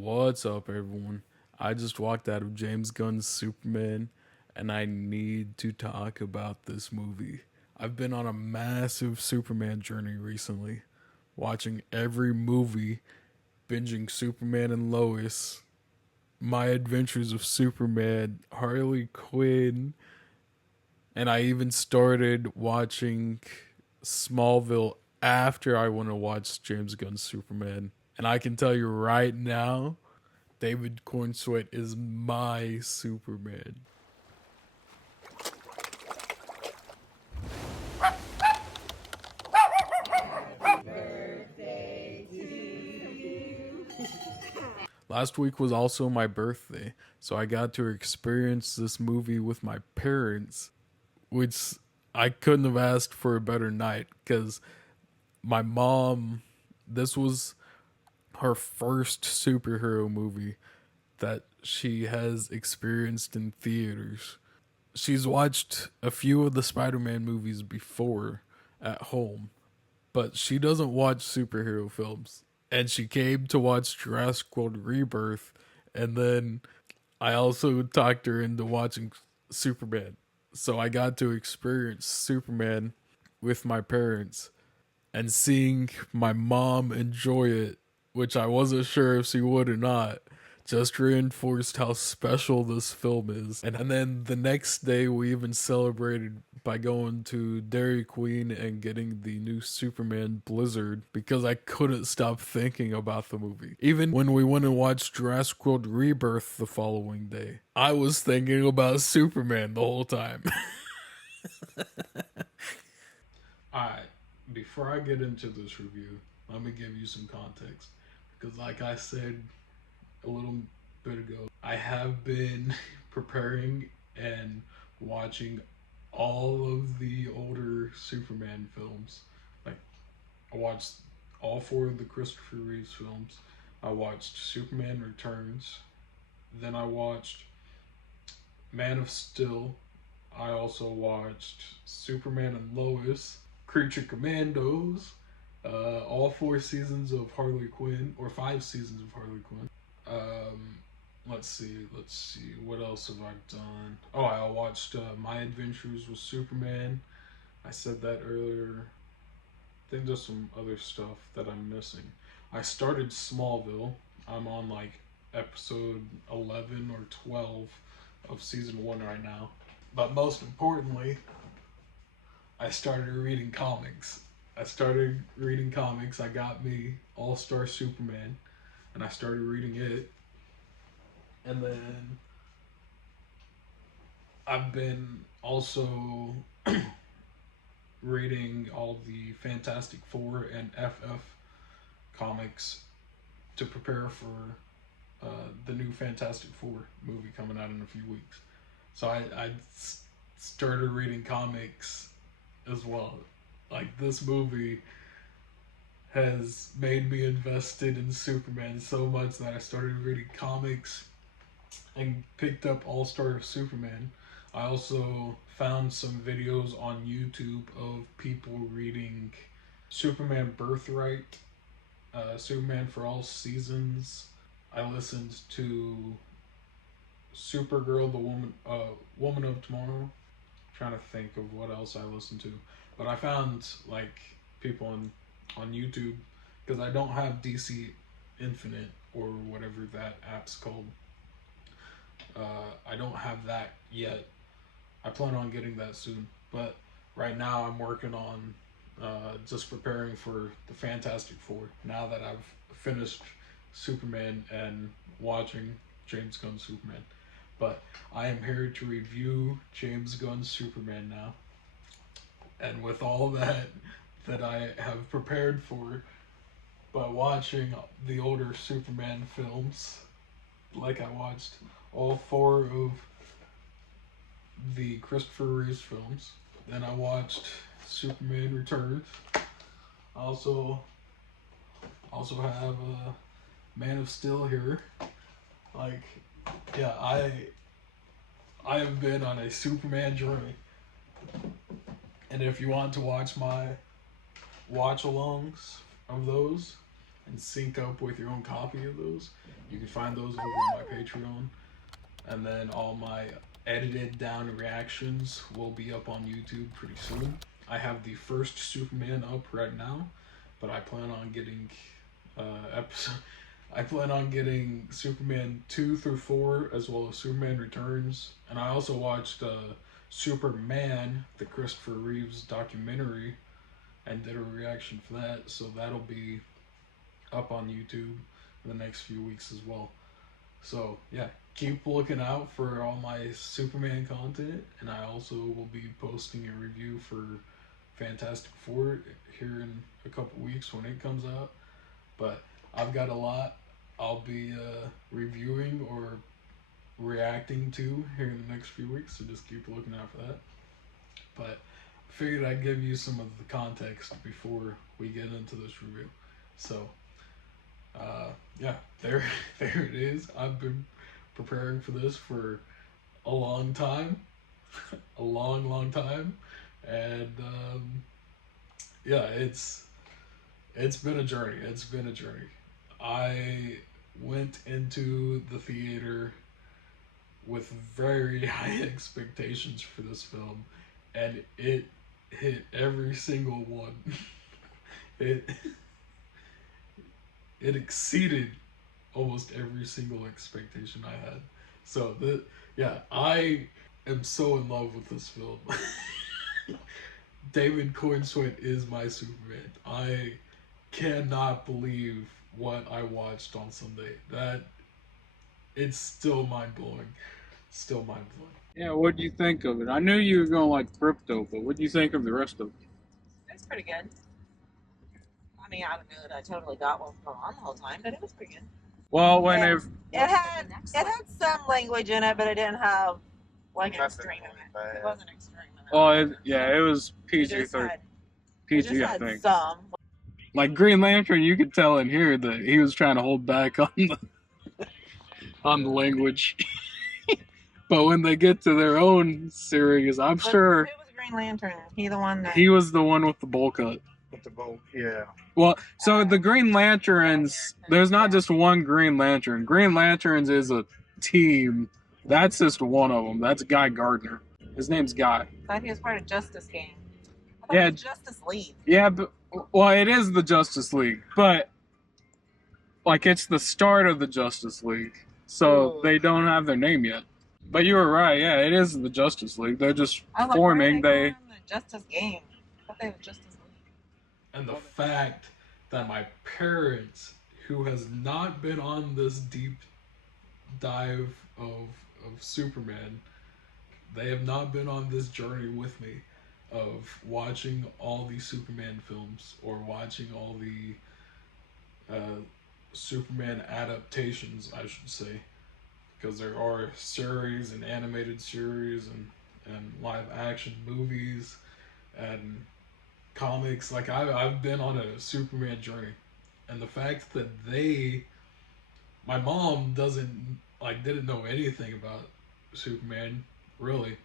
What's up, everyone? I just walked out of James Gunn's Superman, and I need to talk about this movie. I've been on a massive Superman journey recently, watching every movie, binging Superman and Lois, My Adventures of Superman, Harley Quinn, and I even started watching Smallville after I went to watch James Gunn's Superman. And I can tell you right now, David Corenswet is my Superman. Last week was also my birthday, so I got to experience this movie with my parents, which I couldn't have asked for a better night because my mom, this was her first superhero movie that she has experienced in theaters. She's watched a few of the Spider-Man movies before at home, but she doesn't watch superhero films. And she came to watch Jurassic World Rebirth, and then I also talked her into watching Superman. So I got to experience Superman with my parents, and seeing my mom enjoy it, which I wasn't sure if she would or not, just reinforced how special this film is. And then the next day, we even celebrated by going to Dairy Queen and getting the new Superman Blizzard because I couldn't stop thinking about the movie. Even when we went and watched Jurassic World Rebirth the following day, I was thinking about Superman the whole time. Alright, before I get into this review, let me give you some context. Because like I said a little bit ago, I have been preparing and watching all of the older Superman films. Like, I watched all four of the Christopher Reeves films. I watched Superman Returns. Then I watched Man of Steel. I also watched Superman and Lois, Creature Commandos, all 4 seasons of Harley Quinn, or 5 seasons of Harley Quinn. Let's see, what else have I done? Oh, I watched My Adventures with Superman. I said that earlier. I think there's some other stuff that I'm missing. I started Smallville. I'm on like episode 11 or 12 of season 1 right now. But most importantly, I started reading comics. I got me All-Star Superman, and I started reading it. And then I've been also reading all the Fantastic Four and FF comics to prepare for the new Fantastic Four movie coming out in a few weeks. So I started reading comics as well. Like, this movie has made me invested in Superman so much that I started reading comics and picked up All-Star Superman. I also found some videos on YouTube of people reading Superman Birthright, Superman for All Seasons. I listened to Supergirl, the Woman of Tomorrow. I'm trying to think of what else I listened to. But I found like people on YouTube, because I don't have DC Infinite or whatever that app's called. I don't have that yet. I plan on getting that soon. But right now I'm working on just preparing for the Fantastic Four now that I've finished Superman and watching James Gunn Superman. But I am here to review James Gunn Superman now. And with all that I have prepared for by watching the older Superman films, like I watched all 4 of the Christopher Reeves films. Then I watched Superman Returns. I also have Man of Steel here. Like, yeah, I have been on a Superman journey. And if you want to watch my watch-alongs of those, and sync up with your own copy of those, you can find those over on my Patreon. And then all my edited down reactions will be up on YouTube pretty soon. I have the first Superman up right now, but I plan on getting episode. I plan on getting Superman 2 through 4 as well as Superman Returns, and I also watched Superman, the Christopher Reeves documentary, and did a reaction for that. So that'll be up on YouTube in the next few weeks as well. So yeah, keep looking out for all my Superman content, and I also will be posting a review for Fantastic Four here in a couple weeks when it comes out. But I've got a lot I'll be reviewing or reacting to here in the next few weeks, so just keep looking out for that. But I figured I'd give you some of the context before we get into this review. So yeah, there it is. I've been preparing for this for a long time, a long time, and yeah, it's been a journey. It's been a journey. I went into the theater with very high expectations for this film, and it hit every single one. it exceeded almost every single expectation I had. So I am so in love with this film. David Corenswet is my Superman. I cannot believe what I watched on Sunday. That it's still mind blowing. Still mind blowing. Yeah, what do you think of it? I knew you were going to like Crypto, but what do you think of the rest of it? It's pretty good. I mean, I don't know that I totally got what was going on the whole time, but it was pretty good. Well, it had some language in it, but it didn't have like an extreme in it. It wasn't extreme in it. Well, it was PG-13. PG, I think. Some. Like Green Lantern, you could tell in here that he was trying to hold back on the language. But when they get to their own series, I'm sure. Who was Green Lantern? He was the one with the bowl cut. With the bowl, yeah. Well, so the Green Lanterns, there's not just one Green Lantern. Green Lanterns is a team. That's just one of them. That's Guy Gardner. His name's Guy. I thought he was part of Justice Gang. Yeah, it was Justice League. Yeah, but well, it is the Justice League, but like it's the start of the Justice League, so they don't have their name yet. But you were right. Yeah, it is the Justice League. They're just forming. The Justice Gang. I thought they were Justice League. And the fact that my parents, who has not been on this deep dive of Superman, they have not been on this journey with me of watching all these Superman films or watching all the Superman adaptations, I should say, because there are series and animated series and live action movies and comics. Like I've been on a Superman journey, and the fact that my mom didn't know anything about Superman really.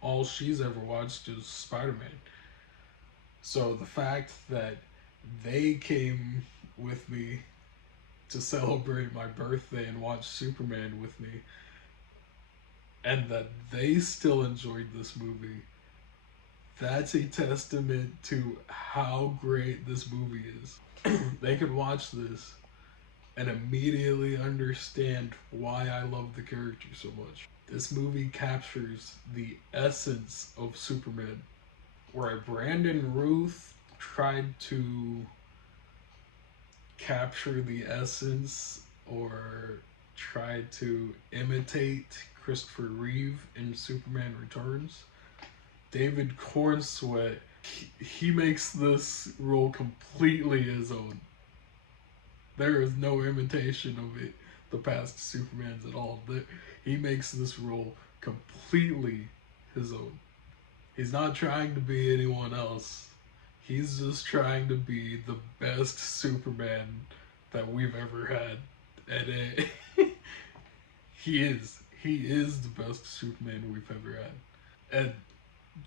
All she's ever watched is Spider-Man. So the fact that they came with me to celebrate my birthday and watch Superman with me, and that they still enjoyed this movie, that's a testament to how great this movie is. They could watch this and immediately understand why I love the character so much. This movie captures the essence of Superman, where Brandon Routh tried to capture the essence or tried to imitate Christopher Reeve in Superman Returns. David Corenswet, he makes this role completely his own. There is no imitation of it, the past Supermans at all. He makes this role completely his own. He's not trying to be anyone else. He's just trying to be the best Superman that we've ever had. And he is the best Superman we've ever had. And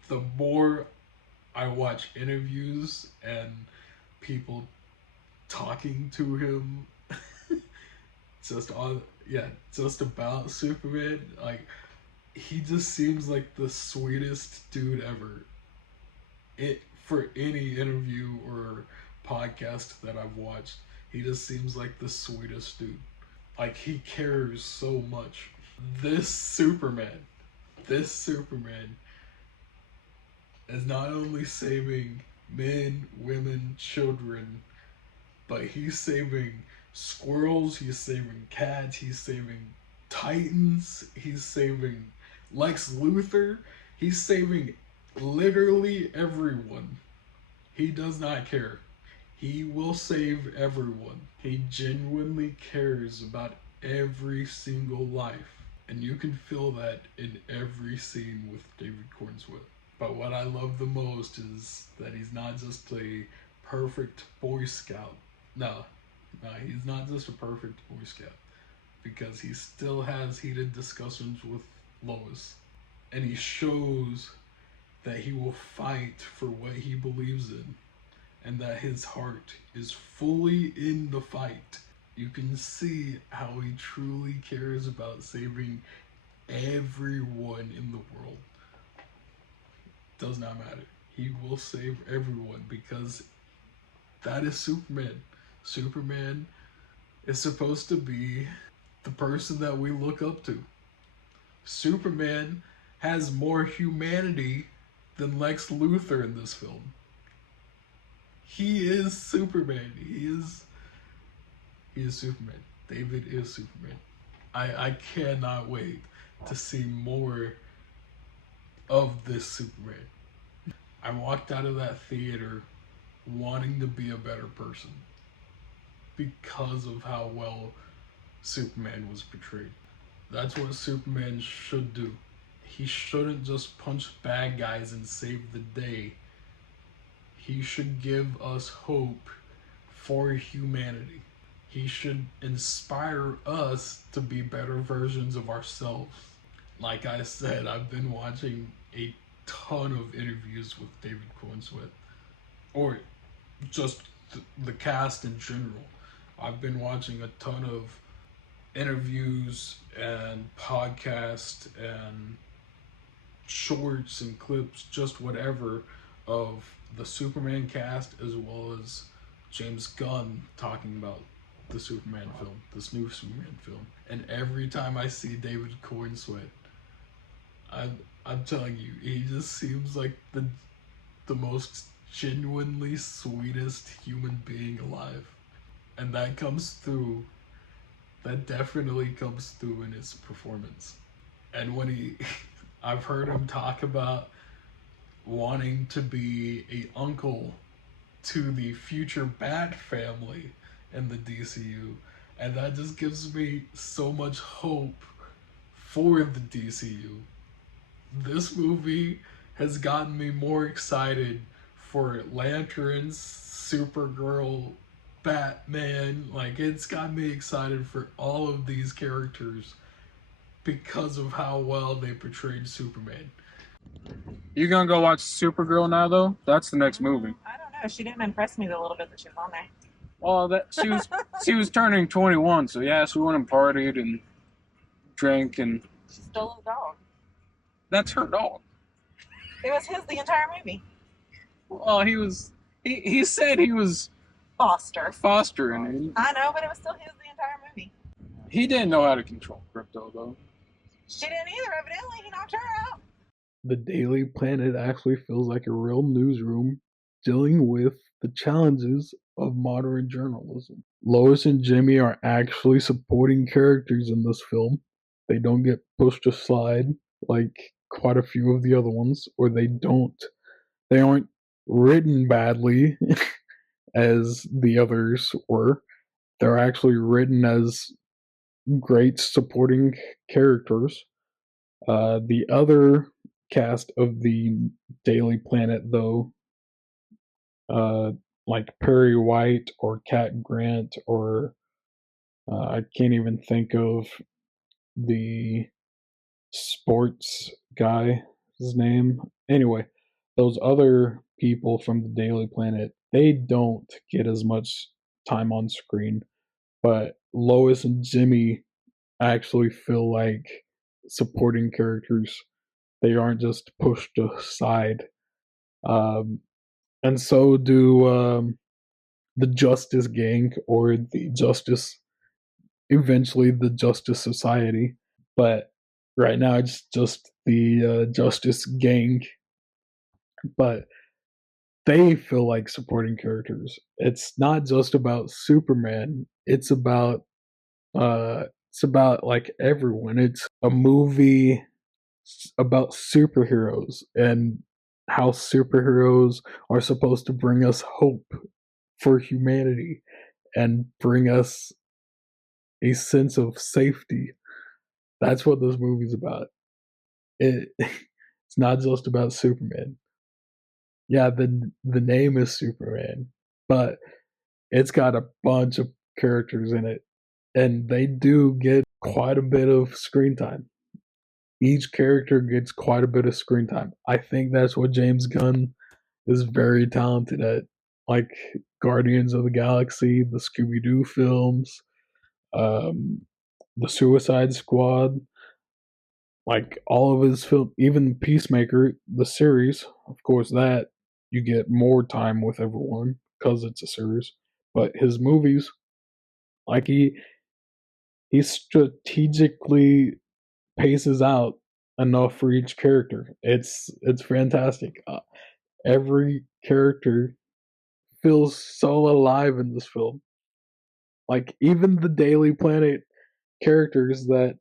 the more I watch interviews and people talking to him just about Superman. Like, he just seems like the sweetest dude ever. For any interview or podcast that I've watched, he just seems like the sweetest dude. Like, he cares so much. This Superman, this Superman is not only saving men, women, children, but he's saving squirrels, he's saving cats, he's saving titans, he's saving Lex Luthor, he's saving literally everyone. He does not care. He will save everyone. He genuinely cares about every single life. And you can feel that in every scene with David Corenswet. But what I love the most is that he's not just a perfect Boy Scout. No, he's not just a perfect Boy Scout. Because he still has heated discussions with Lois. And he shows that he will fight for what he believes in. And that his heart is fully in the fight. You can see how he truly cares about saving everyone in the world. Does not matter. He will save everyone because that is Superman. Superman is supposed to be the person that we look up to. Superman has more humanity than Lex Luthor in this film. He is Superman. He is Superman. David is Superman. I cannot wait to see more of this Superman. I walked out of that theater wanting to be a better person because of how well Superman was portrayed. That's what Superman should do. He shouldn't just punch bad guys and save the day. He should give us hope for humanity. He should inspire us to be better versions of ourselves. Like I said, I've been watching a ton of interviews with David Corenswet, or just the cast in general. I've been watching a ton of interviews and podcasts and shorts and clips, just whatever, of the Superman cast, as well as James Gunn talking about the Superman film, this new Superman film. And every time I see David Corenswet, I'm telling you, he just seems like the most genuinely sweetest human being alive. And that comes through, that definitely comes through in his performance. And when I've heard him talk about wanting to be a uncle to the future Bat family in the DCU, and that just gives me so much hope for the DCU. This movie has gotten me more excited for Lanterns, Supergirl, Batman. Like, it's got me excited for all of these characters because of how well they portrayed Superman. You gonna go watch Supergirl now, though? That's the next movie. I don't know. She didn't impress me the little bit that she was on there. Well, that she was turning 21, so yeah, she went and partied and drank, and She stole a dog. that's her dog. It was his the entire movie. Well, he said he was Foster. fostering it. I know, but it was still his the entire movie. He didn't know how to control Crypto, though. She didn't either, evidently. He knocked her out. The Daily Planet actually feels like a real newsroom dealing with the challenges of modern journalism. Lois and Jimmy are actually supporting characters in this film. They don't get pushed aside like quite a few of the other ones, or they aren't written badly as the others were. They're actually written as great supporting characters. The other cast of the Daily Planet, though, like Perry White or Cat Grant, or I can't even think of the sports guy's name. Anyway, those other people from the Daily Planet, they don't get as much time on screen, but Lois and Jimmy actually feel like supporting characters. They aren't just pushed aside. Um, and so do the Justice Gang, or eventually the Justice Society. But right now it's just the Justice Gang. But they feel like supporting characters. It's not just about Superman. It's about like everyone. It's a movie about superheroes and how superheroes are supposed to bring us hope for humanity and bring us a sense of safety. That's what this movie's about. It's not just about Superman. Yeah, the name is Superman, but it's got a bunch of characters in it, and they do get quite a bit of screen time. Each character gets quite a bit of screen time. I think that's what James Gunn is very talented at. Like Guardians of the Galaxy, the Scooby Doo films, um, the Suicide Squad, like all of his film, even Peacemaker, the series. Of course, that you get more time with everyone because it's a series. But his movies, like he strategically paces out enough for each character. It's fantastic. Every character feels so alive in this film. Like even the Daily Planet characters that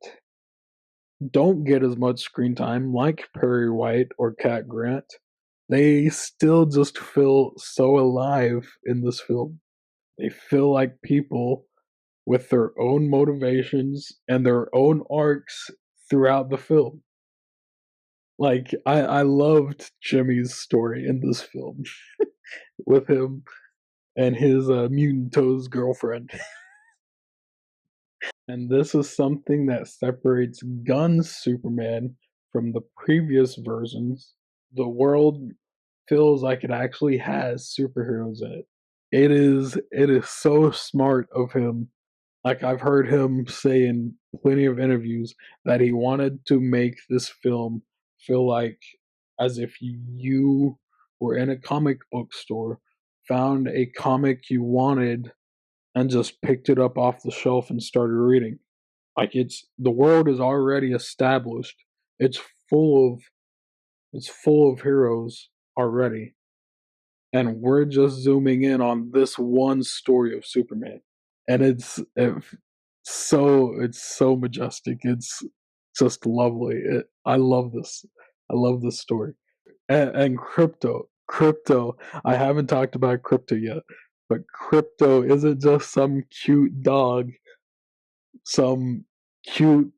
don't get as much screen time, like Perry White or Cat Grant, they still just feel so alive in this film. They feel like people with their own motivations and their own arcs throughout the film. Like I loved Jimmy's story in this film with him and his mutant toes girlfriend. And this is something that separates Gunn's Superman from the previous versions. The world feels like it actually has superheroes in it. It is so smart of him. Like I've heard him say in plenty of interviews that he wanted to make this film feel like as if you were in a comic book store, found a comic you wanted, and just picked it up off the shelf and started reading. Like the world is already established. It's full of it's full of heroes already. And we're just zooming in on this one story of Superman. And it's so majestic. It's just lovely. I love this. I love this story. And Crypto. I haven't talked about Crypto yet, but Crypto isn't just some cute dog, some cute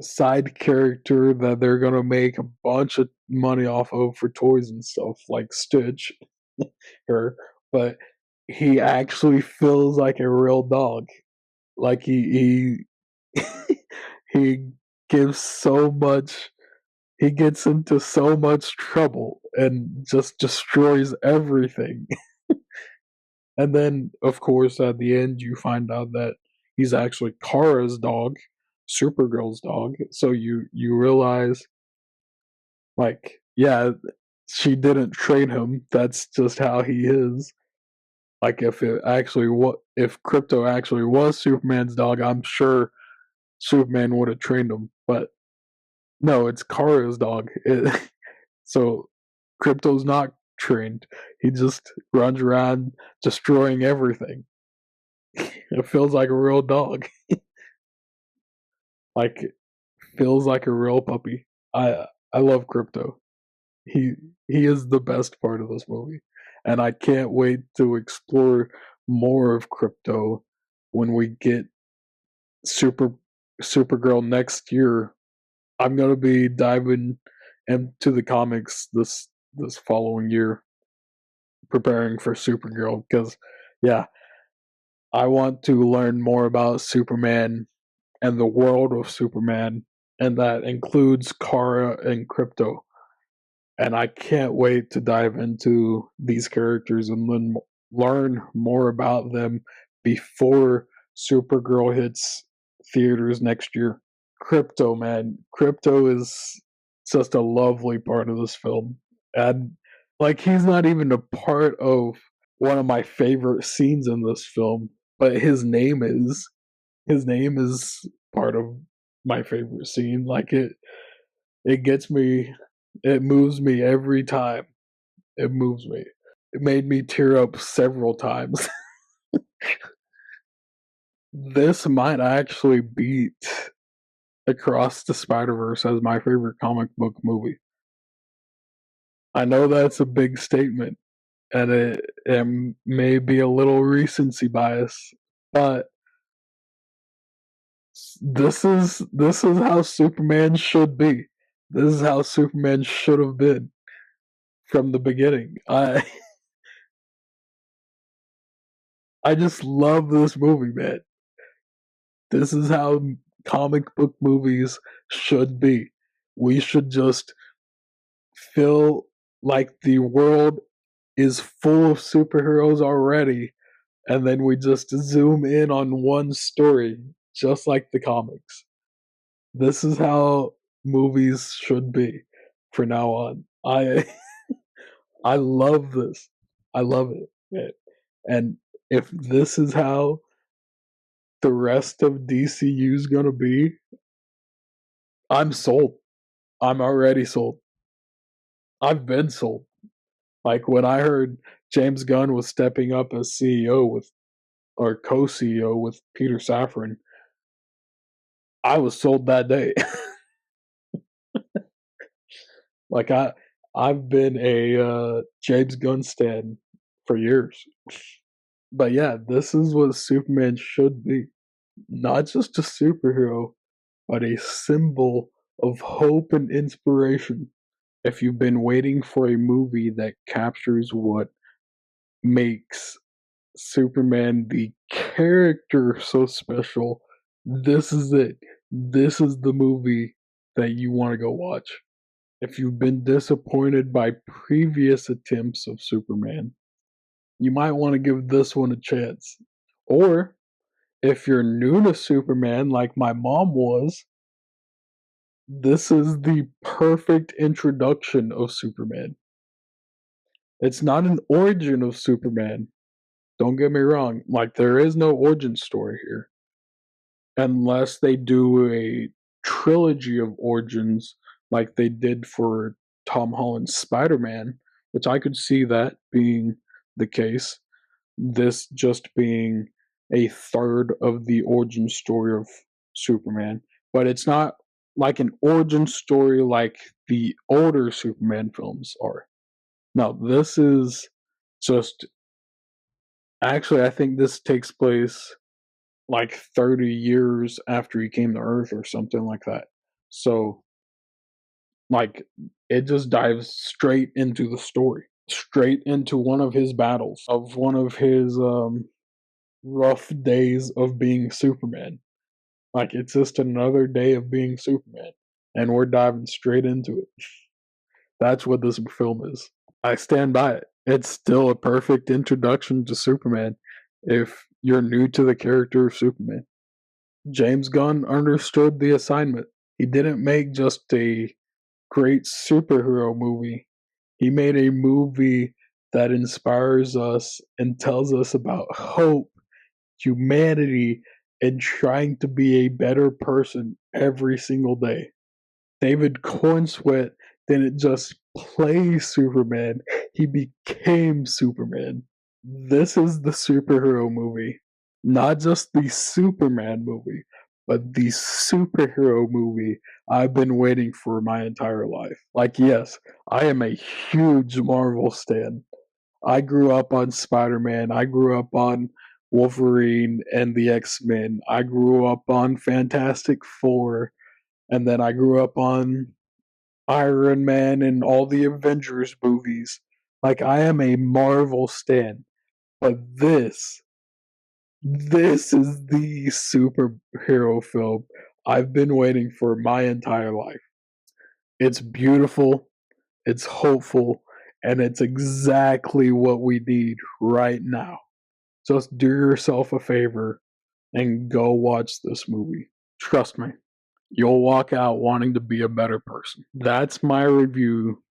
side character that they're gonna make a bunch of money off of for toys and stuff like Stitch, her, but he actually feels like a real dog. Like he he gives so much. He gets into so much trouble and just destroys everything. And then, of course, at the end, you find out that he's actually Kara's dog, Supergirl's dog. So you realize, like, yeah, she didn't train him. That's just how he is. Like, if Crypto actually was Superman's dog, I'm sure Superman would have trained him. But no, it's Kara's dog. So Crypto's not trained. He just runs around destroying everything. It feels like a real dog. Like feels like a real puppy. I love Crypto. He he is the best part of this movie. And I can't wait to explore more of Crypto when we get Super Supergirl next year. I'm gonna be diving into the comics this following year, preparing for Supergirl because yeah, I want to learn more about Superman and the world of Superman, and that includes Kara and Crypto. And I can't wait to dive into these characters and learn more about them before Supergirl hits theaters next year. Crypto, man. Crypto is just a lovely part of this film. And like he's not even a part of one of my favorite scenes in this film, but his name is part of my favorite scene. Like it gets me, it moves me every time. It moves me. It made me tear up several times. This might actually beat Across the Spider-Verse as my favorite comic book movie. I know that's a big statement, and it may be a little recency bias, but this is how Superman should be. This is how Superman should have been from the beginning. I just love this movie, man. This is how comic book movies should be. We should just feel like the world is full of superheroes already, and then we just zoom in on one story, just like the comics. This is how movies should be from now on. I love this. I love it, man. And if this is how the rest of DCU is gonna be, I'm sold. I'm already sold. I've been sold. Like when I heard James Gunn was stepping up as CEO with or co-CEO with Peter Safran, I was sold that day. Like I've been a James Gunn stan for years. But yeah, this is what Superman should be. Not just a superhero, but a symbol of hope and inspiration. If you've been waiting for a movie that captures what makes Superman the character so special, this is it. This is the movie that you want to go watch. If you've been disappointed by previous attempts of Superman, you might want to give this one a chance. Or if you're new to Superman like my mom was, this is the perfect introduction of Superman. It's not an origin of Superman. Don't get me wrong. Like, there is no origin story here. Unless they do a trilogy of origins like they did for Tom Holland's Spider-Man, which I could see that being the case. This just being a third of the origin story of Superman. But it's not like an origin story like the older Superman films are. No, this is just. Actually, I think this takes place like 30 years after he came to Earth or something like that. So, like, it just dives straight into the story, straight into one of his battles, of one of his rough days of being Superman. Like, it's just another day of being Superman, and we're diving straight into it. That's what this film is. I stand by it. It's still a perfect introduction to Superman if you're new to the character of Superman. James Gunn understood the assignment. He didn't make just a great superhero movie. He made a movie that inspires us and tells us about hope, humanity, and trying to be a better person every single day. David Corenswet didn't just play Superman, he became Superman. This is the superhero movie. Not just the Superman movie, but the superhero movie I've been waiting for my entire life. Like, yes, I am a huge Marvel stan. I grew up on Spider-Man. I grew up on Wolverine and the X-Men. I grew up on Fantastic Four. And then I grew up on Iron Man and all the Avengers movies. Like, I am a Marvel stan. But this is the superhero film I've been waiting for my entire life. It's beautiful, it's hopeful, And it's exactly what we need right now. Just do yourself a favor and go watch this movie. Trust me, you'll walk out wanting to be a better person. That's my review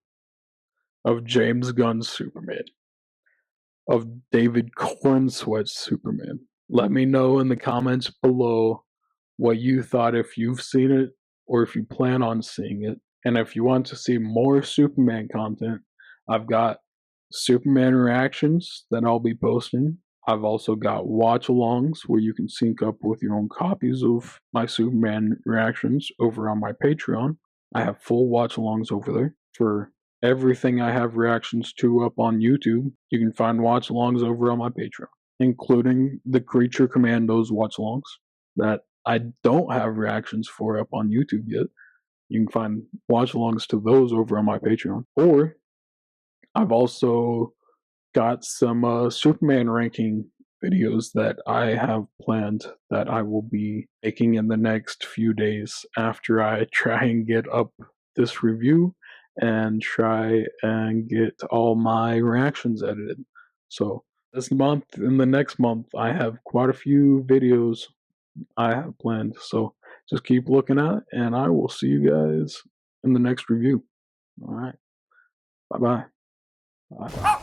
of James Gunn's Superman, of David Corenswet's Superman. Let me know in the comments below what you thought, if you've seen it or if you plan on seeing it. And if you want to see more Superman content, I've got Superman reactions that I'll be posting. I've also got watch-alongs where you can sync up with your own copies of my Superman reactions over on my Patreon. I have full watch-alongs over there. For everything I have reactions to up on YouTube, you can find watch-alongs over on my Patreon, including the Creature Commandos watch-alongs that I don't have reactions for up on YouTube yet. You can find watch-alongs to those over on my Patreon. Or I've also got some Superman ranking videos that I have planned that I will be making in the next few days after I try and get up this review and try and get all my reactions edited. So this month and the next month, I have quite a few videos I have planned. So just keep looking out, and I will see you guys in the next review. All right. Bye-bye. Bye.